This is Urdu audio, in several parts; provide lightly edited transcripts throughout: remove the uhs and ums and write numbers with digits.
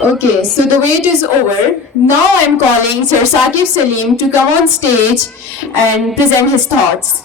Okay, so the wait is over. Now I'm calling Sir Saqib Salim to come on stage and present his thoughts.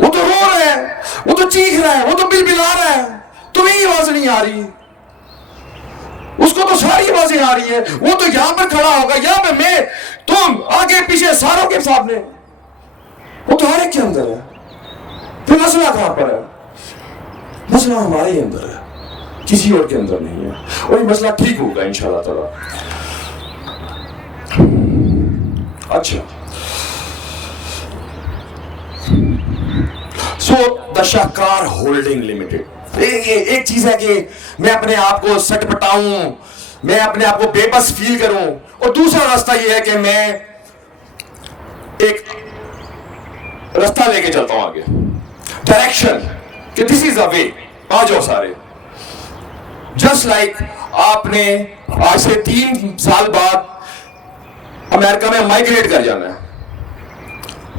وہ تو رو رہا ہے, وہ تو چیخ رہا ہے, وہ تو بلبلا رہا ہے, تمہیں ہی آواز نہیں آ رہی, اس کو تو ساری آوازیں آ رہی ہے, وہ تو یہاں پر کھڑا ہوگا, یہاں پہ میں, تم, آگے پیچھے ساروں کے سامنے, وہ تو ہر ایک کے اندر ہے. پھر مسئلہ کہاں پر ہے؟ مسئلہ ہمارے ہی اندر ہے, کسی اور کے اندر نہیں ہے, اور یہ مسئلہ ٹھیک ہوگا انشاءاللہ تعالی. اچھا, سو دا شاہکار ہولڈنگ لمیٹڈ, ایک چیز ہے کہ میں اپنے آپ کو سٹ پٹاؤں, میں اپنے آپ کو بے بس فیل کروں, اور دوسرا راستہ یہ ہے کہ میں ایک راستہ لے کے چلتا ہوں آگے, ڈائریکشن, کہ دس از اے وے, آ جاؤ سارے. جسٹ لائک آپ نے آج سے 3 سال بعد امریکہ میں مائگریٹ کر جانا ہے,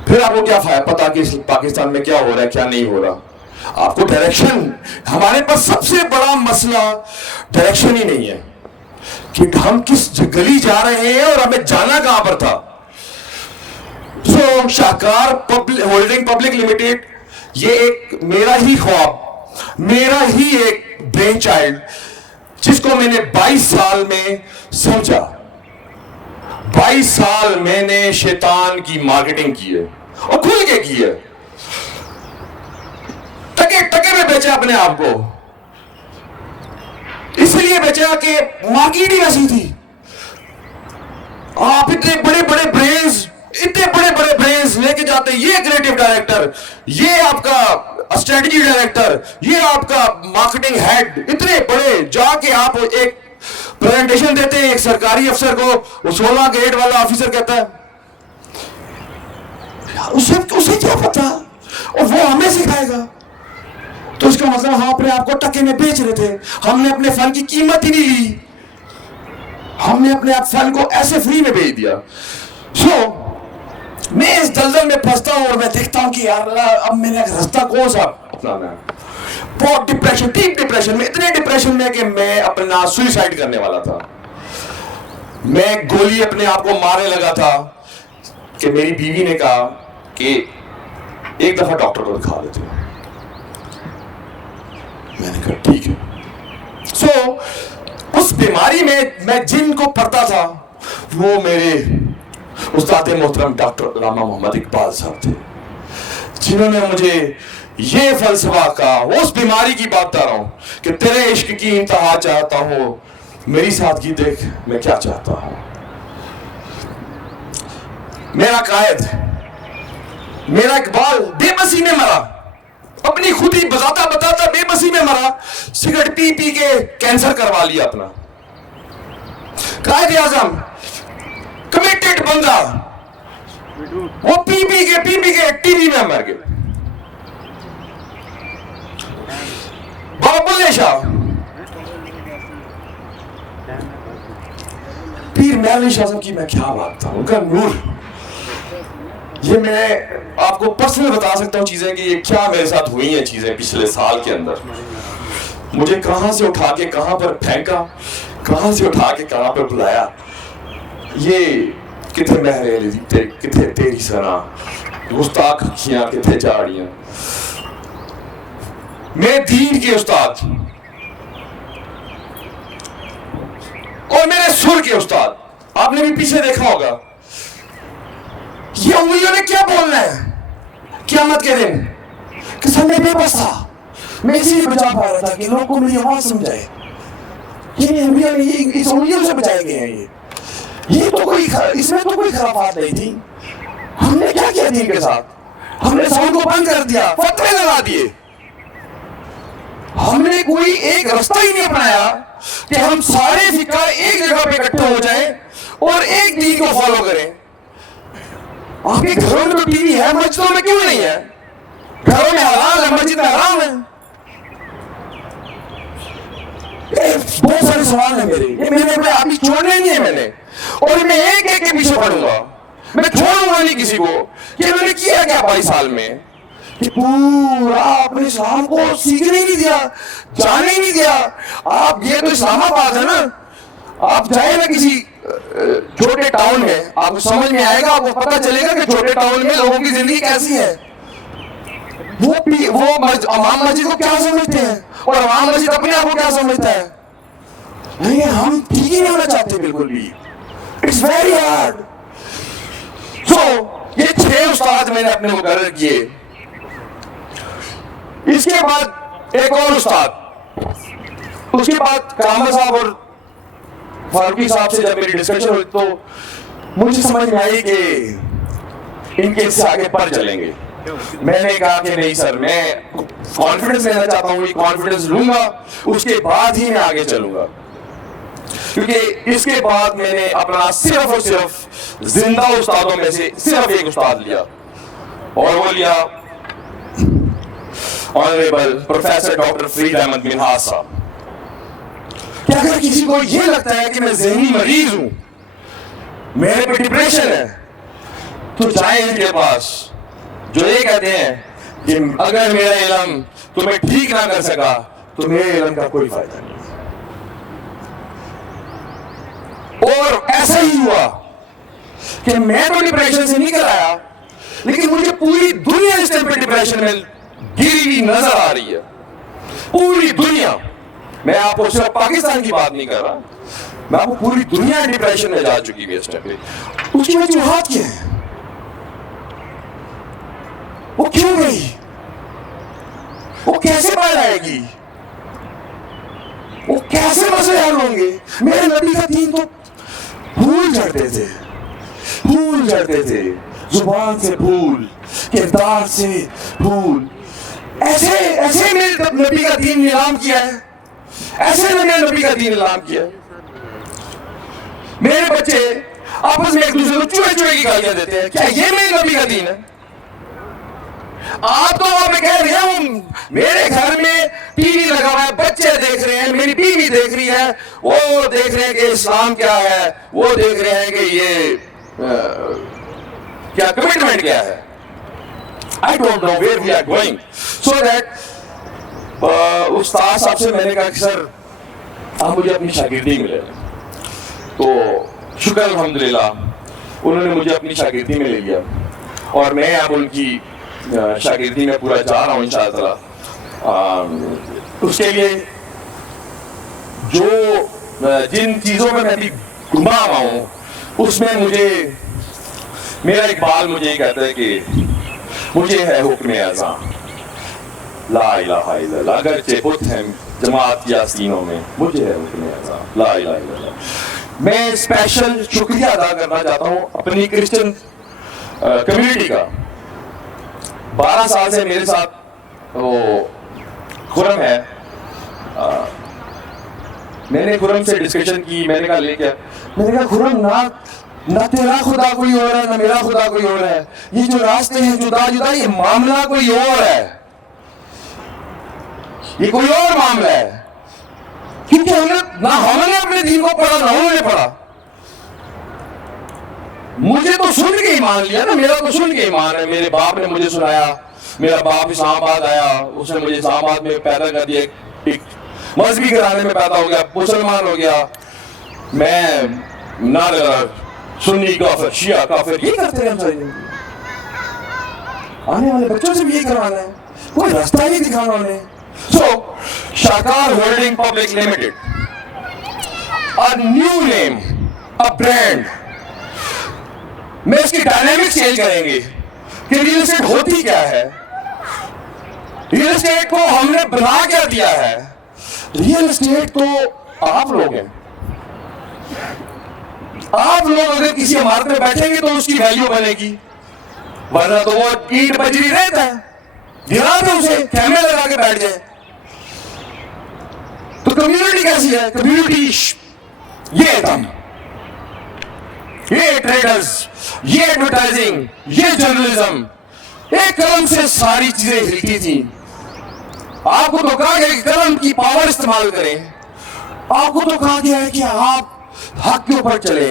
پھر آپ کو کیا پتا کہ پاکستان میں کیا ہو رہا ہے کیا نہیں ہو رہا, آپ کو ڈائریکشن, ہمارے پاس سب سے بڑا مسئلہ ڈائریکشن ہی نہیں ہے کہ ہم کس گلی جا رہے ہیں اور ہمیں جانا کہاں پر تھا. سو شاہکار ہولڈنگ پبلک لمیٹڈ, یہ ایک میرا ہی خواب, میرا ہی ایک برین چائلڈ, جس کو میں نے 22 سال میں سمجھا. 22 سال میں نے شیطان کی مارکیٹنگ کی ہے, اور کھل کے کی ہے, ٹکے ٹکے میں بیچا اپنے آپ کو, اس لیے بیچا کہ مارکیٹ ہی ویسی تھی. آپ اتنے بڑے بڑے برینز لے کے جاتے, یہ کریٹو ڈائریکٹر, یہ آپ کا اسٹریٹجی ڈائریکٹر, یہ آپ کا مارکیٹنگ ہیڈ, اتنے بڑے, جا کے آپ ایک پریزنٹیشن دیتے ہیں ایک سرکاری افسر کو, وہ 16 گریڈ والا آفیسر کہتا ہے اسے کیا پتا, اور وہ ہمیں سکھائے گا. تو اس کا مطلب ہم اپنے آپ کو ٹکے میں بیچ رہے تھے, ہم نے اپنے فن کی قیمت ہی نہیں لی, ہم نے اپنے آپ فن کو ایسے فری میں بیچ دیا. سو میں اس دلدل میں پھنستا ہوں, اور میں دیکھتا ہوں کہ یار اب میں نے راستہ کون سا اپنانا ہے. بہت ڈپریشن, ڈیپ ڈپریشن میں, اتنے ڈپریشن میں کہ میں اپنا سوئسائڈ کرنے والا تھا. میں گولی اپنے آپ کو مارنے لگا تھا کہ میری بیوی نے کہا کہ ایک دفعہ ڈاکٹر کو دکھا دیتے. میں نے کہا ٹھیک ہے. سو اس بیماری میں میں جن کو پڑھتا تھا وہ میرے استاد محترم ڈاکٹر علامہ محمد اقبال صاحب تھے, جنہوں نے مجھے یہ فلسفہ کہا. اس بیماری کی بات کر رہا ہوں کہ تیرے عشق کی انتہا چاہتا ہوں, میری سادگی دیکھ میں کیا چاہتا ہوں. میرا قائد, میرا اقبال بے بسی میں مرا, اپنی خود ہی بتاتا بے بسی میں مرا, سگریٹ پی پی کے کینسر کروا لیا اپنا. قائد اعظم کمیٹڈ بندہ, وہ پی پی کے ٹی وی میں مر گئے. بابا بلے شاہ, پیر میاں شاہ صاحب کی میں کیا بات تھا, ان کا نور. یہ میں آپ کو پرسنل بتا سکتا ہوں چیزیں کہ یہ کیا میرے ساتھ ہوئی ہیں چیزیں پچھلے سال کے اندر. مجھے کہاں سے اٹھا کے کہاں پر پھینکا, کہاں سے اٹھا کے کہاں پر بلایا. یہ کتنے مہرے کتنے تیری سنا, گستاخ اکھیاں کتنے جاڑیاں. میں دین کے استاد اور میرے سر کے استاد, آپ نے بھی پیچھے دیکھا ہوگا, یہ انگلیوں نے کیا بولنا ہے قیامت کے دن کہ سب میں بے بس تھا, میں اسی لیے بچا پا رہا تھا کہ لوگوں کو میری آواز سمجھائے. یہ انگلیاں اس انگلیوں سے بچائے گئے ہیں. یہ تو کوئی اس میں تو کوئی خرافات نہیں تھی. ہم نے کیا کیا دین کے ساتھ, ہم نے ساؤنڈ کو بند کر دیا, فتوے لگا دیے. ہم نے کوئی ایک راستہ ہی نہیں اپنایا کہ ہم سارے فقہ ایک جگہ پہ اکٹھے ہو جائیں اور ایک دین کو فالو کریں. آپ کے گھروں میں تو ٹی وی ہے, مسجدوں میں کیوں نہیں ہے؟ گھروں میں حلال ہے, مسجد میں حرام ہے. بہت سارے سوال ہیں میرے, یہ میں نے آدمی چھوڑنے نہیں ہے میں نے, اور میں ایک ایک کے پیچھے پڑھوں گا. میں چھوڑوں گا نہیں کسی کو کہ انہوں نے کیا کیا 22 سال میں, کہ پورا اپنے اسلام کو سیکھنے ہی نہیں دیا, جانے ہی نہیں دیا. آپ یہ تو اسلام آباد ہے نا, آپ جائیں نا کسی چھوٹے ٹاؤن میں, آپ کو سمجھ میں آئے گا, آپ کو پتہ چلے گا کہ چھوٹے ٹاؤن میں لوگوں کی زندگی کیسی ہے. وہ امام مسجد کو کیا سمجھتے ہیں اور امام مسجد اپنے آپ کو کیا سمجھتا ہے؟ نہیں، ہم ٹھیک ہی نہیں ہونا چاہتے بالکل بھی. It's very hard. سو یہ 6 استاد میں نے اپنے مقرر کیے. اس کے بعد ایک اور استاد, اس کے بعد کامل صاحب اور فاروقی صاحب سے جب میری ڈسکشن ہوئی تو مجھے سمجھ میں آئی کہ ان کے سے آگے بڑھ چلیں گے. میں نے کہا کہ نہیں سر, میں کانفیڈنس لینا چاہتا ہوں, یہ کانفیڈنس لوں گا, اس کے بعد ہی میں آگے چلوں گا. کیونکہ اس کے بعد میں نے اپنا صرف اور صرف زندہ استادوں میں سے صرف ایک استاد لیا, اور وہ لیا honourable professor doctor Farid Ahmed Minhas sahab. کہ اگر کسی کو یہ لگتا ہے کہ میں ذہنی مریض ہوں, میرے پہ ڈپریشن ہے, تو جائیں ان کے پاس, جو یہ کہتے ہیں کہ اگر میرا علم تمہیں ٹھیک نہ کر سکا تو میرے علم کا کوئی فائدہ نہیں. اور ایسا ہی ہوا کہ میں تو ڈپریشن سے نہیں کرایا, لیکن مجھے پوری دنیا اس ٹائم پہ ڈپریشن میں گری ہوئی نظر آ رہی ہے. پوری دنیا, میں آپ کو صرف پاکستان کی بات نہیں کر رہا, میں آپ کو پوری دنیا ڈپریشن میں جا چکی ہے اس ٹائم پہ. اس کی وجوہات کیا ہیں؟ وہ کیوں گئی؟ وہ کیسے باہر آئے گی؟ وہ کیسے مسئلے حل ہوں گے؟ میرے نبی کا دین تو پھول جھڑتے تھے, پھول جھڑتے تھے, زبان سے پھول, کردار سے پھول. ایسے ایسے میرے نبی کا دین نیلام کیا ہے, ایسے میرے نبی کا دین نیلام کیا ہے. میرے بچے آپس میں ایک دوسرے کو چوہے چوہے کی گالیاں دیتے ہیں, کیا یہ میرے نبی کا دین ہے؟ آپ تو وہاں پہ کہہ رہے ہیں میرے گھر میں ٹی وی لگا ہوا ہے, بچے دیکھ رہے ہیں, میری بیوی دیکھ رہی ہے, وہ دیکھ رہے ہیں کہ اسلام کیا ہے, وہ دیکھ رہے ہیں کہ یہ کیا کمٹمنٹ کیا ہے. I don't know where we are going. So that استاد صاحب سے میں نے کہا کہ سر آپ مجھے اپنی شاگردی ملے, تو شکر الحمدللہ انہوں نے مجھے اپنی شاگردی میں لے لیا, اور میں اب ان کی شاگردی میں پورا جا رہا ہوں انشاءاللہ. اس کے لیے جو جن چیزوں میں بھی گما ہوا ہوں, اس میں مجھے میرا اقبال مجھے یہ کہتا ہے کہ مجھے ہے حکم اعظاں لا الہ الا اللہ, اگرچہ بت ہیں جماعت یا سینوں میں, مجھے ہے حکم اعظاں لا الہ الا اللہ. میں اسپیشل شکریہ ادا کرنا چاہتا ہوں اپنی کرسچن کمیونٹی کا. 12 سال سے میرے ساتھ وہ خرم ہے, میں نے خرم سے ڈسکشن کی, میں نے کہا لے کیا, میں نے کہا خرم نہ تیرا خدا کوئی اور ہے, نہ میرا خدا کوئی اور ہے, یہ جو راستے ہیں جدا جدا, یہ معاملہ کوئی اور ہے, یہ کوئی اور معاملہ ہے. کیونکہ ہم نے اپنے دین کو پڑھا, نہ انہوں نے پڑھا. مجھے تو سن کے ایمان لیا نا, میرا تو سن کے ایمان ہے. میرے باپ نے مجھے سنایا, میرا باپ اسلام آباد آیا, اس نے مجھے اسلام آباد میں پیدا کر دیا, ایک مذہبی گھرانے میں پیدا ہو گیا, مسلمان ہو گیا. میں نہ لگا سنی کافر, شیعہ کافر, یہ کرتے ہیں ہم ساری زندگی. آنے والے بچوں سے بھی یہ کروانا ہے, کوئی راستہ نہیں دکھانا انہیں. So, Shakar Holding Public Limited, a new name, a brand. میں اس کی ڈائنامکس چینج کریں گے کہ ریل اسٹیٹ ہوتی کیا ہے. ریل اسٹیٹ کو ہم نے بنا کیا دیا ہے. ریل اسٹیٹ تو آپ لوگ ہیں. آپ لوگ اگر کسی عمارت میں بیٹھیں گے تو اس کی ویلیو بنے گی, ورنہ تو وہ اینٹ بجری رہتا ہے, گرا دو اسے, کیمرے لگا کے بیٹھ جائے. تو کمیونٹی کیسی ہے؟ کمیونٹی یہ تھا, یہ ٹریڈرز, یہ ایڈورٹائزنگ, یہ جرنلزم, ایک قلم سے ساری چیزیں ہلتی تھیں. آپ کو تو کہا گیا کہ قلم کی پاور استعمال کریں, آپ کو تو کہا گیا ہے کہ آپ حق کے اوپر چلے,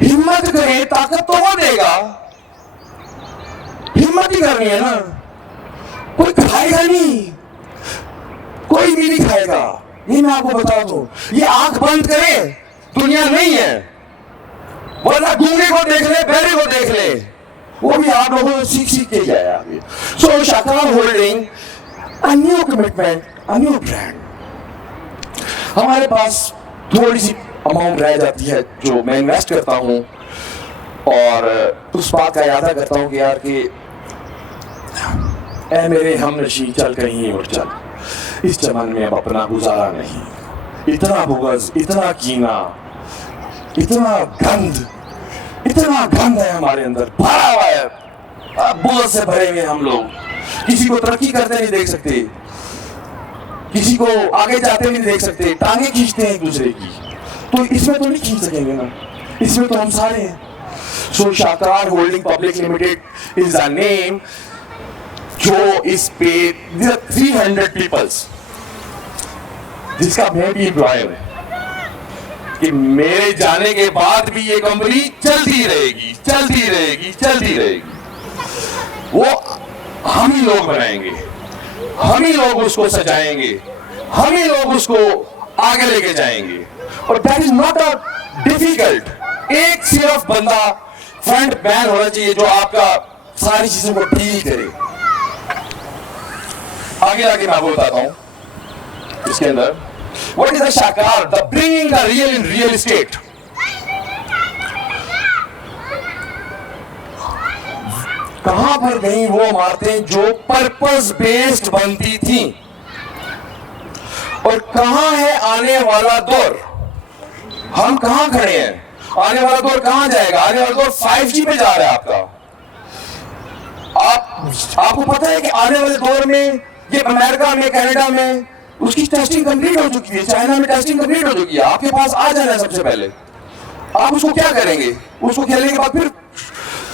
ہمت کریں, طاقت تو وہ دے گا, ہمت ہی کرنی ہے نا. کوئی کھائے گا نہیں, کوئی بھی نہیں کھائے گا, یہ میں آپ کو بتا دوں. یہ آنکھ بند کرے دنیا نہیں ہے, ورنہ گونگے کو دیکھ لے, بہرے کو دیکھ لے, وہ بھی آپ لوگوں نے سیکھ کے ہی آیا آگے. سو Shakar holding a new commitment, a new brand. ہمارے پاس تھوڑی سی اماؤنٹ رہ جاتی ہے جو میں انویسٹ کرتا ہوں اور اس بات کا ارادہ کرتا ہوں کہ یار کہ اے میرے ہم نشیں چل کہیں اور چل, اس چمن میں اب اپنا گزارا نہیں. اتنا بغض, اتنا کینہ, اتنا گند ہے ہمارے اندر بھرا ہوا ہے, بغض سے بھرے ہوئے ہم لوگ. کسی کو ترقی کرتے نہیں دیکھ سکتے, کسی کو آگے جاتے نہیں دیکھ سکتے, ٹانگیں کھینچتے ہیں ایک دوسرے کی. تو اس میں تو نہیں کھینچ سکیں گے نا, اس میں تو ہم سارے ہیں. سو Shakar holding public limited is a name جو اس پہ 300 پیپلس جس کا میں بھی امپلائر ہوں, کہ میرے جانے کے بعد بھی یہ کمپنی چلتی رہے گی. وہ ہم ہی لوگ بنائیں گے, ہم ہی لوگ اس کو سجائیں گے, ہم ہی لوگ اس کو آگے لے کے جائیں گے. اور that is not a difficult. ایک صرف بندہ فرنٹ مین ہونا چاہیے جو آپ کا ساری چیزوں کو ڈیل کرے. آگے آگے میں آپ کو بتاتا ہوں اس کے اندر what is the شاکار, the bringing the real in real estate. کہاں پر گئیں وہ عمارتیں جو پرپز بیسڈ بنتی تھیں, اور کہاں ہے آنے والا دور. ہم کہاں کھڑے ہیں, آنے والا دور کہاں جائے گا. آنے والا دور 5G پہ جا رہا ہے آپ کا. آپ کو پتا ہے کہ آنے والے دور میں یہ امریکہ میں, کینیڈا میں اس کی ٹیسٹنگ کمپلیٹ ہو چکی ہے, چائنا میں ٹیسٹنگ کمپلیٹ ہو چکی ہے. آپ کے پاس آ جانا ہے سب سے پہلے. آپ اس کو کیا کریں گے, اس کو کھیلنے کے بعد پھر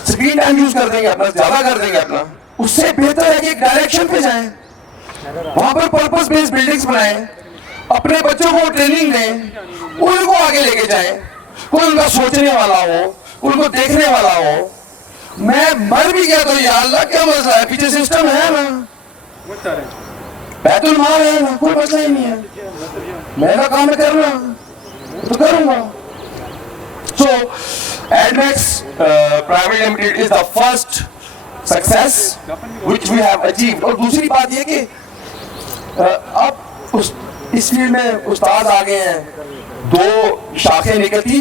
اسکرین ٹائم یوز کر دیں گے, اپنا زیادہ کر دیں گے اپنا. اس سے بہتر ہے کہ ایک ڈائریکشن پہ جائیں, وہاں پر پرپز بیسڈ بلڈنگز بنائیں, اپنے بچوں کو ٹریننگ دیں, ان کو آگے لے کے جائیں. کوئی ان کا سوچنے والا ہو, ان کو دیکھنے والا ہو. میں مر بھی گیا تو یا اللہ کیا مسئلہ ہے, پیچھے سسٹم ہے نا, بیت المال ہے نا, کوئی مسئلہ ہی نہیں ہے. میرا کام ہے کرنا تو کروں گا. So Admax Private Limited is the first success which we have achieved. اور دوسری بات یہ کہ اب اس فیلڈ میں استاد آ گئے ہیں, 3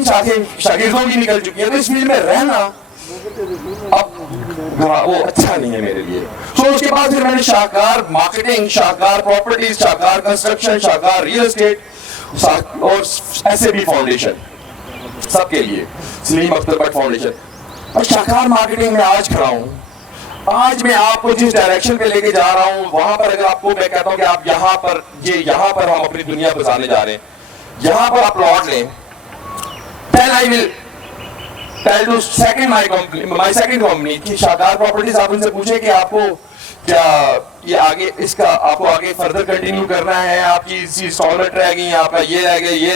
شاخیں شاگردوں کی نکل چکی ہیں, تو اس فیلڈ میں رہنا اب وہ اچھا نہیں ہے میرے لیے. تو اس کے بعد پھر میں نے Shakar marketing, Shakar properties, Shakar construction, Shakar real estate اور SAB فاؤنڈیشن, سب کے لیے سلیم اختر بٹ فاؤنڈیشن. اور شاکار مارکیٹنگ میں آج کھڑا ہوں. آج میں آپ کو جس ڈائریکشن پہ لے کے جا رہا ہوں, وہاں پر اگر آپ کو میں کہتا ہوں کہ آپ یہاں پر ہم اپنی دنیا بسانے جا رہے ہیں, یہاں پر آپ پلاٹ لیں, then I will tell to my second company کہ شاکار پراپرٹیز. آپ ان سے پوچھیں کہ آپ کو کیا یہ آگے اس کا آپ کو آگے فردر کنٹینیو کرنا ہے, آپ کی انسٹالمنٹ رہ گئی, آپ کا یہ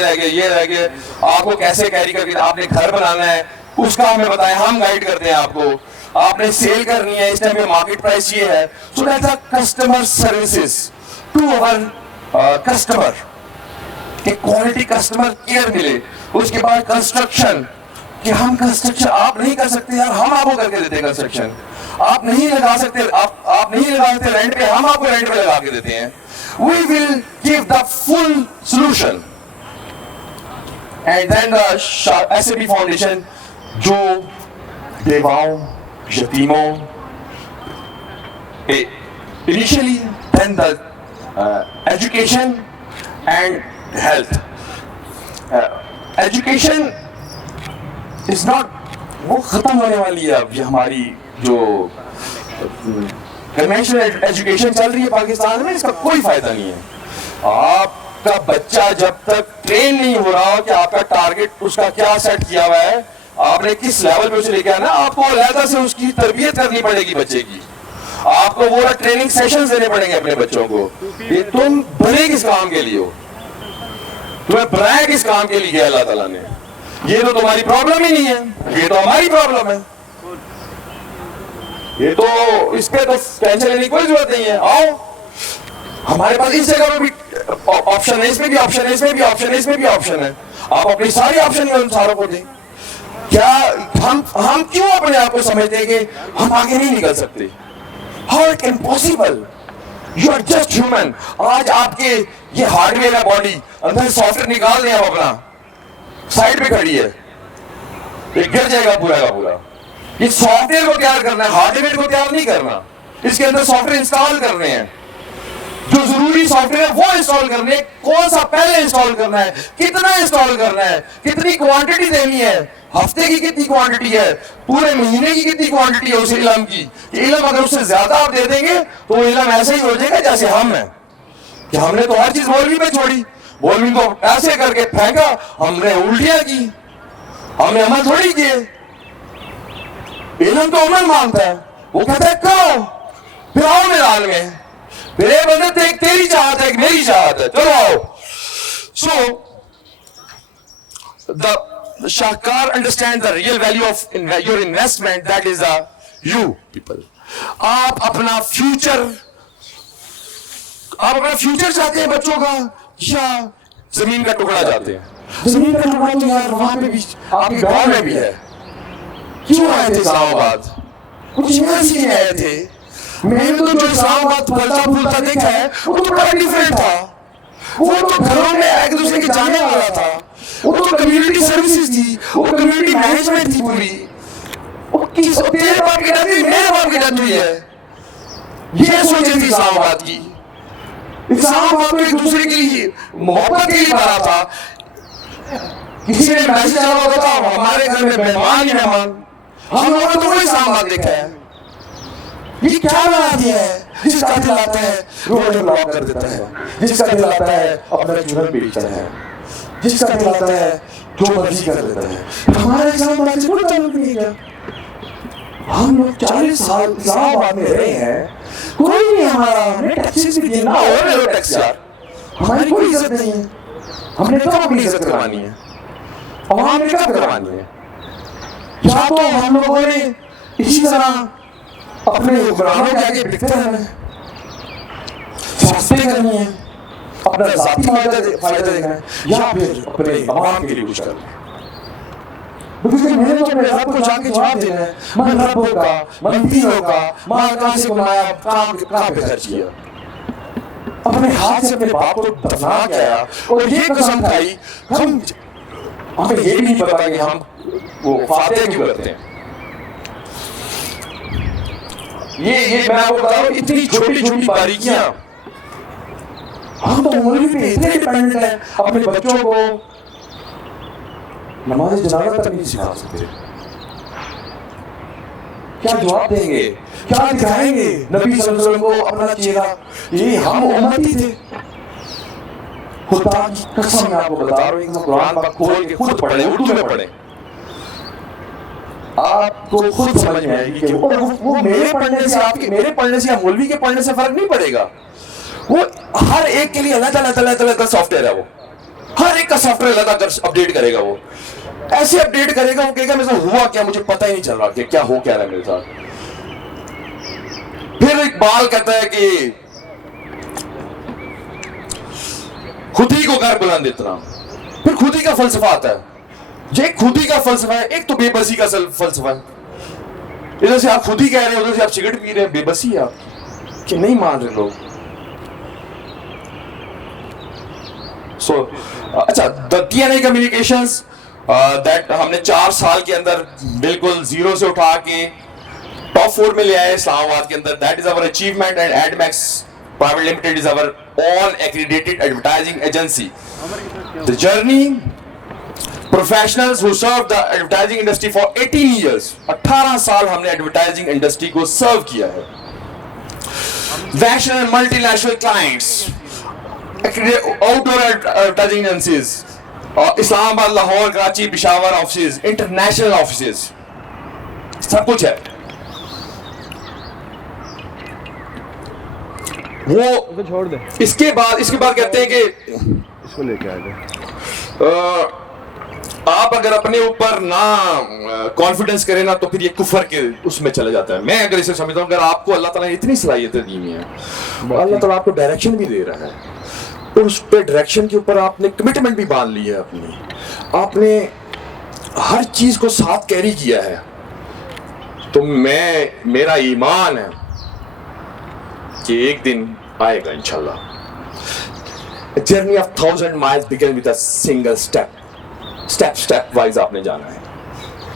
رہ گئے, آپ کو کیسے کیری کر کے آپ نے گھر بنانا ہے, اس کا ہمیں بتائیں, ہم گائیڈ کرتے ہیں آپ کو. آپ نے سیل کرنی ہے, اس ٹائم پہ مارکیٹ پرائس یہ ہے. So that's a customer services to over customer, کہ کوالٹی کسٹمر کیئر ملے. اس کے بعد کنسٹرکشن, کہ ہم کنسٹرکشن آپ نہیں کر سکتے یار, ہم آپ کو کر کے دیتے ہیں. کنسٹرکشن آپ نہیں لگا سکتے, آپ نہیں لگا سکتے رینٹ پہ, ہم آپ کو رینٹ پہ لگا کے دیتے ہیں. We will give the full solution. And then the SAB Foundation جو بیواؤں, یتیموں, initially then the education and health. Education is not وہ ختم ہونے والی ہے اب. یہ ہماری جو کنونشنل ایجوکیشن چل رہی ہے پاکستان میں, اس کا کوئی فائدہ نہیں ہے. آپ کا بچہ جب تک ٹرین نہیں ہو رہا ہو کہ آپ کا ٹارگٹ اس کا کیا سیٹ کیا ہوا ہے, آپ نے کس لیول پہ اسے لے کے آنا, آپ کو علیحدہ سے اس کی تربیت کرنی پڑے گی بچے کی. آپ کو وہ ٹریننگ سیشنز دینے پڑیں گے اپنے بچوں کو. یہ تم بنے کس کام کے لیے ہو, تمہیں بنایا کس کام کے لیے اللہ تعالیٰ نے. یہ تو تمہاری پرابلم ہی نہیں ہے, یہ تو ہماری پرابلم ہے. یہ تو اس پہ تو ٹینشن لینے کی کوئی ضرورت نہیں ہے. آؤ ہمارے پاس اس جگہ پہ بھی آپشن ہے, اس میں بھی آپشن ہے, اس میں بھی آپشن ہے, اس میں بھی آپشن ہے. آپ اپنی ساری آپشن ان ساروں کو دیں. کیا ہم کیوں اپنے آپ کو سمجھتے ہیں کہ ہم آگے نہیں نکل سکتے؟ How it can possible? You are just human. آج آپ کے یہ ہارڈ ویئر ہے باڈی, اندر سافٹ ویئر نکال دیں آپ اپنا, سائڈ پہ کھڑی ہے, یہ گر جائے گا پورا کا پورا. یہ سافٹ ویئر کو تیار کرنا ہے, ہارڈ ویئر کو تیار نہیں کرنا. اس کے اندر سافٹ ویئر انسٹال کرنے ہیں, جو ضروری سافٹ ویئر ہے وہ انسٹال کرنے ہیں. کون سا پہلے انسٹال کرنا ہے, کتنا انسٹال کرنا ہے, کتنی کوانٹٹی دینی ہے, ہفتے کی کتنی کوانٹٹی ہے, پورے مہینے کی کتنی کوانٹٹی ہے اس علم کی. یہ علم اگر اس سے زیادہ آپ دے دیں گے تو وہ علم ایسے ہی ہو جائے گا جیسے ہم ہیں کہ ہم نے تو ہر چیز مولوی پہ چھوڑی, مولوی کو ایسے کر کے پھینکا, ہم نے الٹیاں کی, ہم نے عمل تھوڑی کیے. علم تو عمل مانگتا ہے, وہ کہتا ہے کرو, پھر آؤ میدان میں, پھر یہ بندے ایک تیری چاہت ہے ایک میری چاہت ہے, چلو آؤ. So the Shahkar understand the real value of your investment, that is you people. آپ اپنا فیوچر چاہتے ہیں بچوں کا, یا زمین کا ٹکڑا چاہتے ہیں؟ زمین کا ٹکڑا تو یار وہاں پہ بھی آپ کے گاؤں میں بھی ہے. کیوں آئے تھے اسلام آباد؟ کچھ ایسے ہی آئے تھے. میں نے تو جو اسلام آباد پھلتا پھولتا دیکھا ہے وہ تو بڑا ڈیفرنٹ تھا. وہ تو گھروں میں ایک دوسرے کے جانے والا تھا, وہ تو کمیونٹی سروسز تھی, وہ کمیونٹی مینجمنٹ تھی پوری. تیرے باپ کی ڈیتھ ہوئی, میرے باپ کی ڈیتھ ہوئی ہے, یہ سوچی تھی اسلام آباد کی. اسلام آباد کو ایک دوسرے کی محبت کے لیے بنا تھا. کسی نے میسج ڈالا ہوتا تھا ہمارے گھر میں مہمان ہی مہمان. ہم لوگوں نے تو وہی اسلام آباد دیکھا ہے. یہ کیا بنا دیا ہے؟ جس کا دل آتا ہے روڈ بلاک کر دیتا ہے, جس کا دل آتا ہے اپنا جنون بیچتا ہے, جس کا دل آتا ہے جو مرضی کر دیتا ہے. ہمارے اسلام آباد سے کوئی تعلق نہیں ہے. ہم لوگ 40 سال اسلام آباد میں رہے ہیں, کوئی نہیں ہمارا, ہم نے ٹیکسز بھی دینا ہو رہے ہو ٹیکس یار, ہماری کوئی عزت نہیں ہے. ہم نے کب اپنی عزت کروانی ہے, عوام نے کب کروانی ہے؟ یا تو ہم لوگوں نے اسی طرح اپنے حکمرانوں کے آگے بکتے رہنا ہے, سستے کرنی ہے, اپنا ذاتی فائدہ دینا ہے, یا پھر اپنے عوام کے لیے کچھ کرنا ہے. کیونکہ میں نے تو اپنے رب کو جا کے جواب دینا ہے, من ربوں کا, من دینوں کا, مال کہاں سے کمایا, کہاں پہ خرچ کیا, اپنے ہاتھ سے اپنے باپ کو دفنا کے آیا اور یہ قسم کھائی. ہمیں یہ بھی نہیں پتا کہ ہم وہ فاتح کیوں کرتے ہیں. یہ میں آپ کو بتا رہا ہوں, اتنی چھوٹی چھوٹی باریکیاں. ہم تو مولوی پہ اتنے ڈیپینڈنٹ ہیں, اپنے بچوں کو نماز جنازہ تک نہیں سکھا سکتے. کیا جواب دیں گے, کیا دکھائیں گے نبی صلی اللہ علیہ وسلم کو اپنا چہرہ؟ یہ ہم امتی تھے. خدا کی قسم میں آپ کو بتا رہا ہوں, قرآن پاک کھول کے خود پڑھیں, اردو میں پڑھیں, آپ کو خود سمجھ میں آئے گی کہ وہ میرے پڑھنے سے, آپ کے میرے پڑھنے سے یا مولوی کے پڑھنے سے فرق نہیں پڑے گا. وہ ہر ایک کے لیے اللہ تعالیٰ کا سافٹ ویئر ہے, وہ ہر ایک کا سافٹ ویئر اللہ تعالیٰ اپڈیٹ کرے گا. وہ ایسے اپڈیٹ کرے گا, وہ کہے گا میرے ساتھ ہوا کیا, مجھے پتہ ہی نہیں چل رہا کہ کیا ہو کیا رہا ہے میرے ساتھ. پھر اقبال کہتا ہے کہ خود ہی کو کر بلند اتنا. پھر خود ہی کا فلسفہ آتا ہے. یہ خود ہی کا فلسفہ ہے, ایک تو بے بسی کا فلسفہ ہے. ادھر سے آپ خود ہی کہہ رہے ہیں, ادھر سے آپ سگریٹ پی رہے ہیں, بے بسی ہے آپ کہ نہیں مان رہے لوگ. اچھا, T N A communications that ہم نے 4 سال کے اندر بالکل زیرو سے اٹھا کے ٹاپ 4 میں لے آئے اسلام آباد کے اندر. That is our achievement, and Admix private limited is our own accredited advertising agency. The journey, professionals who served the advertising industry for 18 years, 18 سال ہم نے ایڈورٹائزنگ انڈسٹری کو سرو کیا ہے. National and multinational clients, outdoor advertising agencies, Islamabad, Lahore, Karachi, Peshawar offices, international offices, سب کچھ ہے. وہ چھوڑ دیں. اس کے بعد کہتے ہیں کہ اس کو لے کے آئے, آپ اگر اپنے اوپر نہ کانفیڈنس کریں نا تو پھر یہ کفر کے اس میں چلے جاتا ہے. میں اگر اسے سمجھتا ہوں, اگر آپ کو اللہ تعالیٰ نے اتنی صلاحیتیں دی ہیں, اللہ تعالیٰ آپ کو ڈائریکشن بھی دے رہا ہے, اور اس پہ ڈائریکشن کے اوپر آپ نے کمٹمنٹ بھی باندھ لی ہے اپنی, آپ نے ہر چیز کو ساتھ کیری کیا ہے. تو میرا ایمان ہے کہ ایک دن آئے گا انشاءاللہ. Journey of 1000 miles begin with a single step wise آپ نے جانا ہے,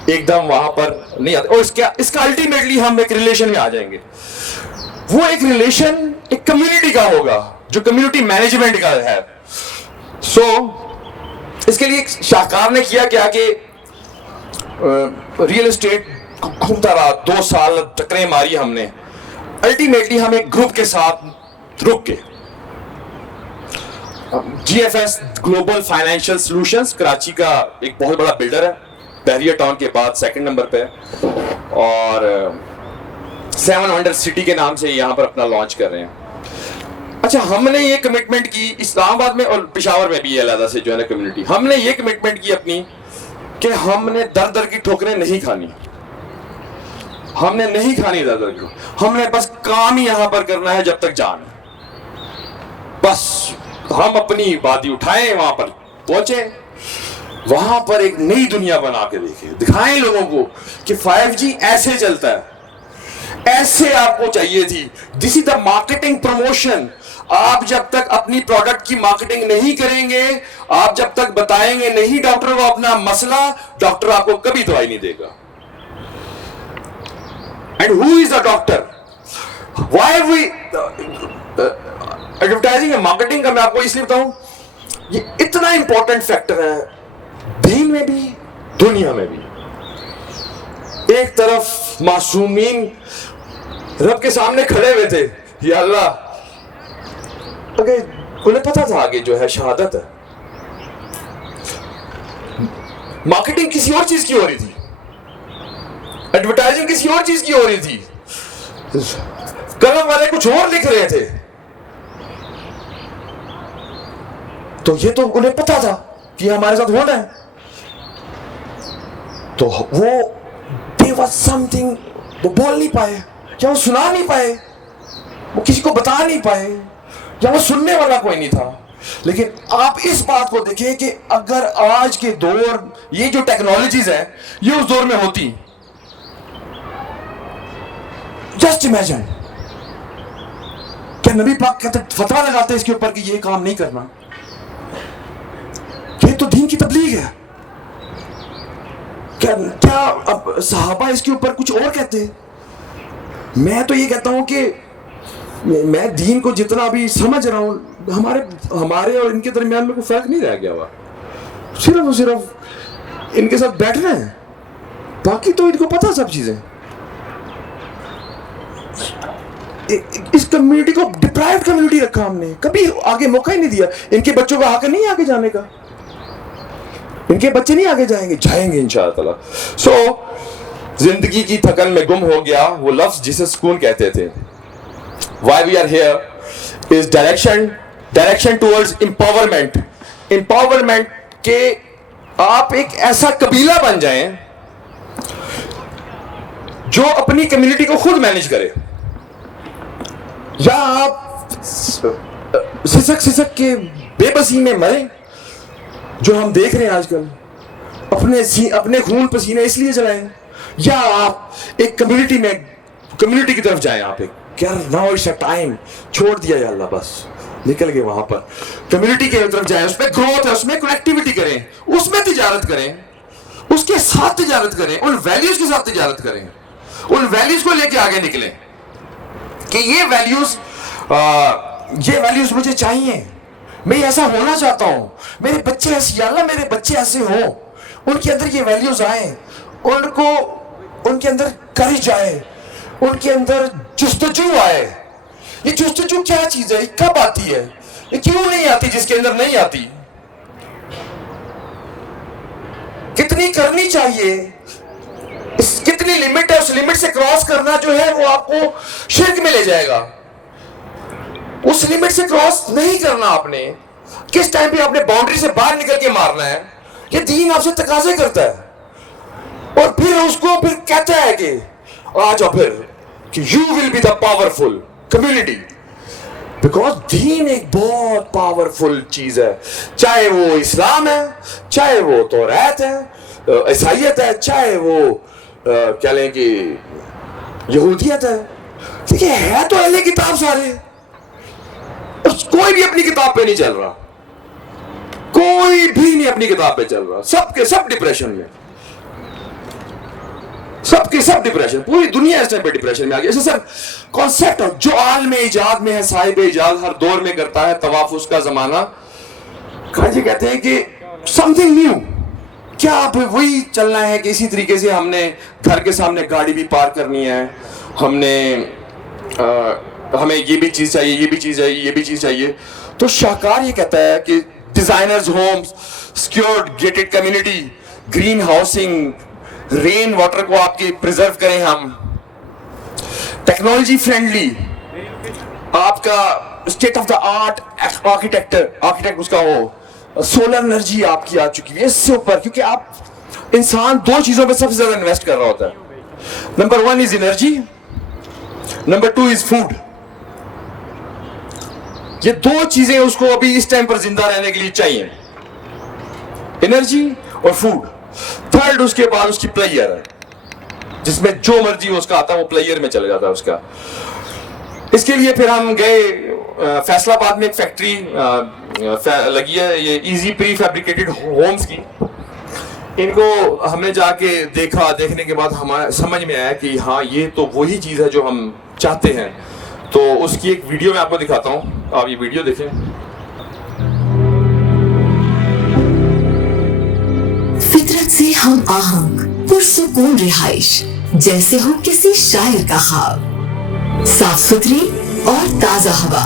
ایک دم وہاں پر نہیں آتے. اور اس کا الٹیمیٹلی ہم ایک ریلیشن میں آ جائیں گے. وہ ایک ریلیشن ایک کمیونٹی کا ہوگا جو کمیونٹی مینجمنٹ کا ہے. سو اس کے لیے شاہکار نے کیا کیا کہ ریئل اسٹیٹ گھومتا رہا, 2 سال ٹکریں ماری ہم نے. الٹیمیٹلی ہم ایک گروپ کے ساتھ رک کے G F S global financial solutions Karachi کا ایک بہت بڑا بلڈر ہے, بحریہ ٹاؤن کے بعد 2nd نمبر پہ, اور 700 سٹی کے نام سے یہاں پر اپنا لانچ کر رہے ہیں. اچھا, ہم نے یہ کمٹمنٹ کی اسلام آباد میں اور پشاور میں بھی یہ علیحدہ سے جو ہے نا کمیونٹی, ہم نے یہ کمٹمنٹ کی اپنی کہ ہم نے در کی ٹھوکریں نہیں کھانی. ہم نے نہیں کھانی در کی, ہم نے بس کام ہی یہاں پر کرنا ہے جب تک جان. بس ہم اپنی وادی اٹھائیں, وہاں پر پہنچے, وہاں پر ایک نئی دنیا بنا کے دکھائیں لوگوں کو کہ 5G ایسے چلتا ہے, ایسے آپ کو چاہیے تھی. دس از دا مارکیٹنگ پروموشن. آپ جب تک اپنی پروڈکٹ کی مارکیٹنگ نہیں کریں گے, آپ جب تک بتائیں گے نہیں ڈاکٹر کو اپنا مسئلہ, ڈاکٹر آپ کو کبھی دوائی نہیں دے گا. And who is the doctor? Why we advertising اور مارکیٹنگ کا میں آپ کو اس لیے بتاؤں, یہ اتنا امپورٹنٹ فیکٹر ہے دین میں بھی دنیا میں بھی. ایک طرف معصومین رب کے سامنے کھڑے ہوئے تھے, یا اللہ, اگر انہیں پتا تھا آگے جو ہے شہادت ہے. مارکیٹنگ کسی اور چیز کی ہو رہی تھی, ایڈورٹائزنگ کسی اور چیز کی ہو رہی تھی, قلم والے کچھ اور لکھ رہے تھے. تو یہ تو انہیں پتا تھا کہ ہمارے ساتھ ہونا ہے. تو وہ there was something, وہ بول نہیں پائے, یا وہ سنا نہیں پائے, وہ کسی کو بتا نہیں پائے, یا وہ سننے والا کوئی نہیں تھا. لیکن آپ اس بات کو دیکھیں کہ اگر آج کے دور یہ جو ٹیکنالوجیز ہیں یہ اس دور میں ہوتی, جسٹ امیجن, کیا نبی پاک کہتے فتویٰ لگاتے اس کے اوپر کہ یہ کام نہیں کرنا؟ یہ تو دین کی تبلیغ ہے. کیا اب صحابہ اس کے اوپر کچھ اور کہتے؟ میں تو یہ کہتا ہوں کہ میں دین کو جتنا ابھی سمجھ رہا ہوں, ہمارے اور ان کے درمیان میں کوئی فرق نہیں رہ گیا ہوا. صرف اور صرف ان کے ساتھ بیٹھنا ہے, باقی تو ان کو پتا سب چیزیں. اس کمیونٹی کو ڈپرائیوڈ کمیونٹی رکھا ہم نے, کبھی آگے موقع ہی نہیں دیا. ان کے بچوں کا حق نہیں آگے جانے کا, ان کے بچے نہیں آگے جائیں گے انشاءاللہ. سو زندگی کی تھکن میں گم ہو گیا وہ لفظ جسے سکون کہتے تھے. Why we are here is direction towards empowerment. Empowerment کہ آپ ایک ایسا قبیلہ بن جائیں جو اپنی کمیونٹی کو خود مینج کرے, یا آپ سسک کے بے بسی میں مریں جو ہم دیکھ رہے ہیں آج کل, اپنے خون پسینے اس لیے جلائیں, یا آپ ایک کمیونٹی کی طرف جائیں. آپ ایک ناؤ اٹس اے ٹائم, چھوڑ دیا یا اللہ, بس نکل گئے وہاں پر کمیونٹی کی طرف جائیں. اس میں گروتھ ہے, اس میں کنیکٹیوٹی کریں, اس میں تجارت کریں, اس کے ساتھ تجارت کریں, ان ویلیوز کے ساتھ تجارت کریں, ان ویلیوز کو لے کے آگے نکلیں کہ یہ ویلیوز مجھے چاہیے, میں ایسا ہونا چاہتا ہوں, میرے بچے ایسے, یا اللہ میرے بچے ایسے ہوں, ان کے اندر یہ ویلیوز آئیں, ان کے اندر کرج آئے, ان کے اندر جستجو آئے. یہ جستجو کیا چیز ہے, یہ کب آتی ہے, یہ کیوں نہیں آتی جس کے اندر نہیں آتی, کتنی کرنی چاہیے, کتنی لمٹ ہے, اس لمٹ سے کراس کرنا جو ہے وہ آپ کو شرک میں لے جائے گا. اس لمٹ سے کراس نہیں کرنا آپ نے, کس ٹائم پہ آپ نے باؤنڈری سے باہر نکل کے مارنا ہے, یہ دین آپ سے تقاضے کرتا ہے. اور پھر اس کو پھر کہتا ہے کہ آ جاؤ پھر کہ you will be the powerful community, because then ایک بہت پاورفل چیز ہے, چاہے وہ اسلام ہے, چاہے وہ توریت ہے, عیسائیت ہے, چاہے وہ کیا لیں کہ یہودیت ہے. دیکھیے ہے تو اہل کتاب سارے, کوئی بھی اپنی کتاب پہ نہیں چل رہا, کوئی بھی نہیں اپنی کتاب پہ چل رہا, سب کے سب ڈپریشن میں, سب کے سب ڈپریشن, پوری دنیا اس ٹائم پہ ڈپریشن میں آ گئی. ایسا سر کانسیپٹ جو عالم ایجاد میں ہے, صاحب ایجاد ہر دور میں کرتا ہے طواف اس کا زمانہ, جی کہتے ہیں کہ سم تھنگ نیو. کیا اب وہی چلنا ہے کہ اسی طریقے سے ہم نے گھر کے سامنے گاڑی بھی پارک کرنی ہے, ہم نے ہمیں یہ بھی چیز چاہیے, یہ بھی چیز چاہیے, یہ بھی چیز چاہیے. تو شاہکار یہ کہتا ہے کہ designers homes, secured gated community, green housing, rain water کو آپ کی پریزرو کریں ہم, ٹیکنالوجی فرینڈلی, آپ کا state of the art architect اس کا ہو, سولر انرجی آپ کی آ چکی ہے اس سے اوپر, کیونکہ آپ انسان دو چیزوں پہ سب سے زیادہ انویسٹ کر رہا ہوتا ہے. Number 1 is energy, number 2 is food. یہ دو چیزیں اس کو ابھی اس ٹائم پر زندہ رہنے کے لیے چاہیے, انرجی اور فوڈ. تھرڈ اس کے بعد اس کی پلیئر ہے, جس میں جو مرضی اس کا آتا ہے وہ پلیئر میں چلا جاتا ہے اس کا. اس کے لیے پھر ہم گئے فیصل آباد میں, ایک فیکٹری لگی ہے یہ ایزی پری فیبریکیٹڈ ہومز کی. ان کو ہم نے جا کے دیکھا, دیکھنے کے بعد ہمارا سمجھ میں آیا کہ ہاں یہ تو وہی چیز ہے جو ہم چاہتے ہیں. تو اس کی ایک ویڈیو میں آپ کو دکھاتا ہوں, آپ یہ ویڈیو دیکھیں. فطرت سے ہم آہنگ پرسکون رہائش جیسے ہو کسی شاعر کا خواب, صاف ستھری اور تازہ ہوا,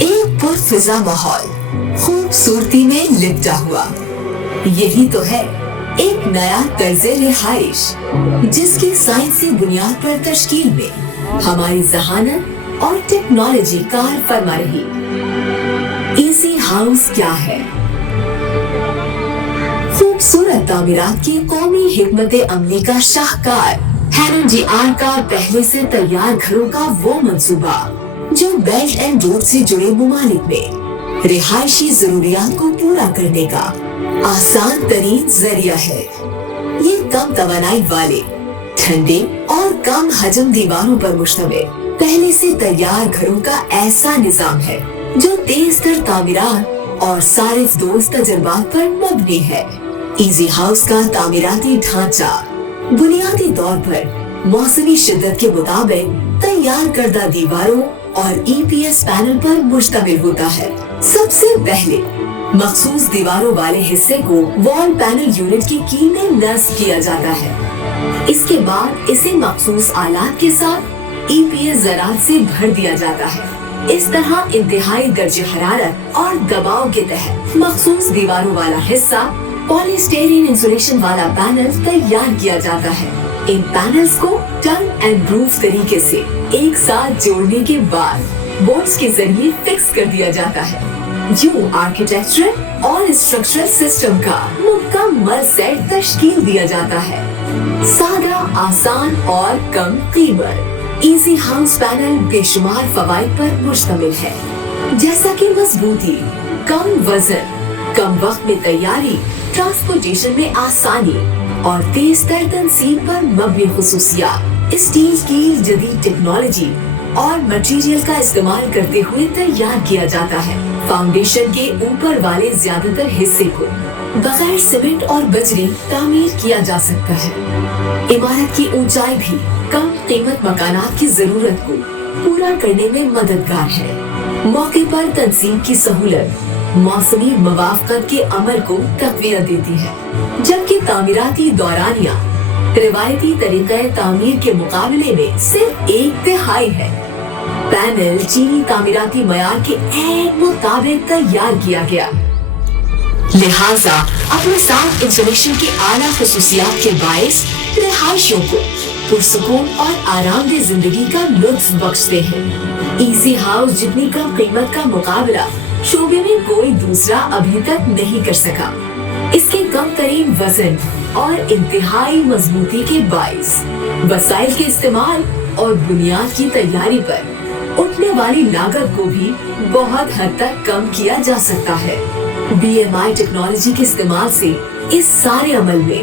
ایک پرفضا ماحول خوبصورتی میں لپٹا ہوا. یہی تو ہے ایک نیا طرز رہائش جس کی سائنسی بنیاد پر تشکیل میں ہماری ذہانت اور ٹیکنالوجی کار فرما رہی. ایزی ہاؤس کیا ہے؟ خوبصورت تعمیرات کی قومی حکمت عملی کا شاہکار HNDR کا پہلے سے تیار گھروں کا وہ منصوبہ جو بیلٹ اینڈ روڈ سے جڑے ممالک میں رہائشی ضروریات کو پورا کرنے کا آسان ترین ذریعہ ہے. یہ کم توانائی والے, ٹھنڈے اور کم حجم دیواروں پر مشتمل پہلے سے تیار گھروں کا ایسا نظام ہے جو تیز تر تعمیرات اور صارف دوست تجربات پر مبنی ہے. ایزی ہاؤس کا تعمیراتی ڈھانچہ بنیادی طور پر موسمی شدت کے مطابق تیار کردہ دیواروں اور EPS پینل پر مشتمل ہوتا ہے. سب سے پہلے مخصوص دیواروں والے حصے کو وال پینل یونٹ کی کی میں نصب کیا جاتا ہے. اس کے بعد اسے مخصوص آلات کے ساتھ EPS ذرات سے بھر دیا جاتا ہے. اس طرح انتہائی درجہ حرارت اور دباؤ کے تحت مخصوص دیواروں والا حصہ پولی اسٹیرین انسولیشن والا پینل تیار کیا جاتا ہے. ان پینلز کو ٹنگ اینڈ گروف طریقے سے ایک ساتھ جوڑنے کے بعد بورڈز کے ذریعے فکس کر دیا جاتا ہے. یوں آرکیٹیکچرل اور اسٹرکچرل سسٹم کا مکمل سیٹ تشکیل دیا جاتا ہے. سادہ, آسان اور کم قیمت ایزی ہاؤس پینل بے شمار فوائد پر مشتمل ہے, جیسا کہ مضبوطی, کم وزن, کم وقت میں تیاری, ٹرانسپورٹیشن میں آسانی اور تیز تر تنصیب پر مبنی خصوصیات. اسٹیل کی جدید ٹیکنالوجی اور مٹیریل کا استعمال کرتے ہوئے تیار کیا جاتا ہے. فاؤنڈیشن کے اوپر والے زیادہ تر حصے کو بغیر سیمنٹ اور بجری تعمیر کیا جا سکتا ہے. عمارت کی اونچائی بھی کم قیمت مکانات کی ضرورت کو پورا کرنے میں مددگار ہے. موقع پر تنصیب کی سہولت موسمی موافقت کے عمل کو تقویت دیتی ہے, جبکہ تعمیراتی دورانیہ روایتی طریقہ تعمیر کے مقابلے میں صرف 1/3 ہے. پینل چینی تعمیراتی معیار کے عین مطابق تیار کیا گیا, لہذا اپنے ساتھ انسولیشن کی اعلیٰ خصوصیات کے باعث رہائشیوں کو پرسکون اور آرام دہ زندگی کا لطف بخشتے ہیں. ایزی ہاؤس جتنی کم قیمت کا مقابلہ شعبے میں کوئی دوسرا ابھی تک نہیں کر سکا. اس کے کم ترین وزن اور انتہائی مضبوطی کے باعث وسائل کے استعمال اور بنیاد کی تیاری پر اٹھنے والی لاگت کو بھی بہت حد تک کم کیا جا سکتا ہے. BMI ٹیکنالوجی کے استعمال سے اس سارے عمل میں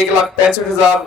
1,65,000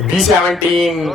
B17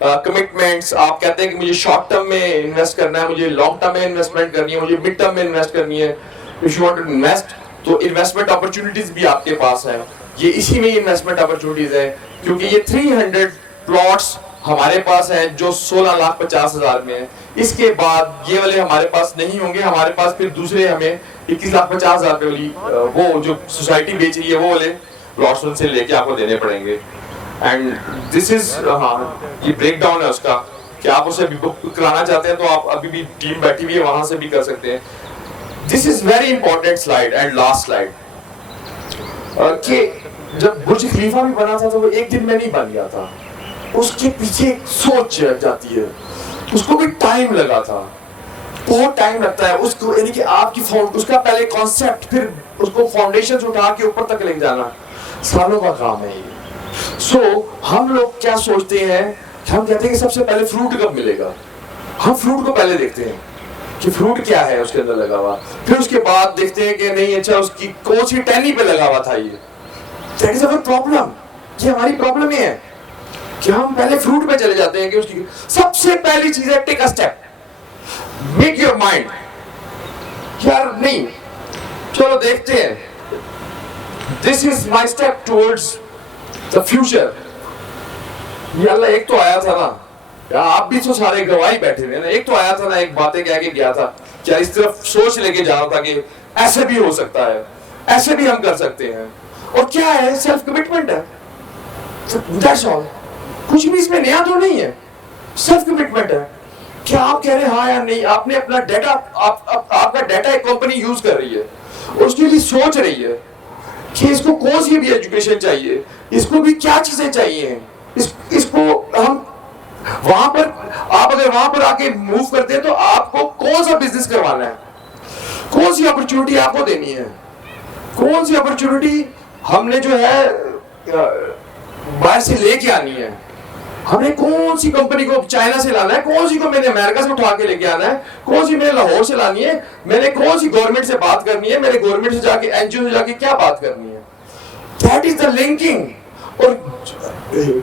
کمٹمنٹس. آپ کہتے ہیں کہ مجھے شارٹ ٹرم میں انویسٹ کرنا ہے, مجھے لانگ ٹرم میں انویسٹمنٹ کرنی ہے, مجھے مڈ ٹرم میں انویسٹ کرنی ہے. If you want to invest تو انویسٹمنٹ اپرچونیٹیز بھی آپ کے پاس ہیں. یہ اسی میں انویسٹمنٹ اپرچونیٹیز ہیں, کیونکہ یہ 300 پلاٹس ہمارے پاس ہیں جو 16,50,000 میں ہیں. اس کے بعد یہ والے ہمارے پاس نہیں ہوں گے. ہمارے پاس پھر دوسرے ہمیں 21,50,000 روپے والی وہ جو سوسائٹی بیچ رہی ہے وہ والے پلاٹس ان سے لے کے آپ کو دینے پڑیں گے. اینڈ دس از, ہاں یہ بریک ڈاؤن ہے اس کا, کہ آپ اسے بک کرانا چاہتے ہیں تو آپ ابھی بھی ٹیم بیٹھی ہوئی ہے وہاں سے بھی کر سکتے ہیں. This is very important slide and last slide, کہ جب برج خلیفہ بھی بنا تھا تو وہ ایک دن میں نہیں بن گیا تھا. اس کے پیچھے سوچ جاتی ہے, اس کو بھی ٹائم لگا تھا, بہت ٹائم لگتا ہے اس کو, یعنی کہ آپ کی اس کا پہلے کانسیپٹ, پھر اس کو فاؤنڈیشن اٹھا کے اوپر تک لے جانا سالوں کا کام ہے یہ. سو ہم لوگ کیا سوچتے ہیں, ہم کہتے ہیں کہ سب سے پہلے فروٹ کب ملے گا. ہم فروٹ کو پہلے دیکھتے ہیں کہ فروٹ کیا ہے اس کے اندر لگا ہوا, پھر اس کے بعد دیکھتے ہیں کہ نہیں اچھا اس کی کون سی ٹہنی پہ لگا ہوا تھا. یہ دیٹ از آور پرابلم, یہ ہماری پرابلم یہ ہے کہ ہم پہلے فروٹ پہ چلے جاتے ہیں کہ اس کی سب سے پہلی چیز ہے take a step, make your mind یار نہیں چلو دیکھتے ہیں. This is my step towards the future. یہ اللہ ایک تو آیا تھا نا, آپ بھی تو سارے گواہی بیٹھے ہوئے نا, ایک تو آیا تھا نا, ایک باتیں کہہ کے گیا تھا, کیا اس طرف سوچ لے کے جا رہا تھا کہ ایسے بھی ہو سکتا ہے, ایسے بھی ہم کر سکتے ہیں. اور کیا ہے, سیلف کمٹمنٹ ہے, دیٹس آل. کچھ بھی اس میں نیا تو نہیں ہے, سیلف کمٹمنٹ ہے. کیا آپ کہہ رہے ہیں ہاں یا نہیں, آپ نے اپنا ڈیٹا, آپ کا ڈیٹا ایک کمپنی یوز کر رہی ہے, اس کے لیے سوچ رہی ہے کہ اس کو کون سی بھی ایجوکیشن چاہیے, اس کو بھی کیا چیزیں چاہیے, اس کو ہم وہاں پر, آپ اگر وہاں پر آ کے موو کرتے ہیں تو آپ کو کون سا بزنس کروانا ہے, کون سی اپرچونٹی آپ کو دینی ہے, کون سی اپرچونٹی ہم نے جو ہے باہر سے لے کے آنی ہے, ہمیں کون سی کمپنی کو چائنا سے لانا ہے, کون سی کو میں نے امریکہ سے اٹھا کے لے کے آنا ہے, کون سی میں نے لاہور سے لانی ہے, میں نے کون سی گورنمنٹ سے بات کرنی ہے, میرے گورنمنٹ سے جا کے این جی او سے جا کے کیا بات کرنی ہے. That is the linking. اور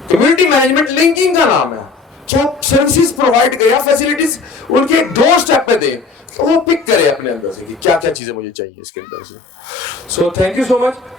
کمیونٹی مینجمنٹ لنکنگ کا نام ہے کہ آپ سروسز پرووائڈ کریں, فیسلٹیز ان کے 2 اسٹیپ پہ دیں, وہ پک کرے اپنے اندر سے کہ کیا کیا چیزیں مجھے چاہیے اس کے اندر سے. So thank you so much.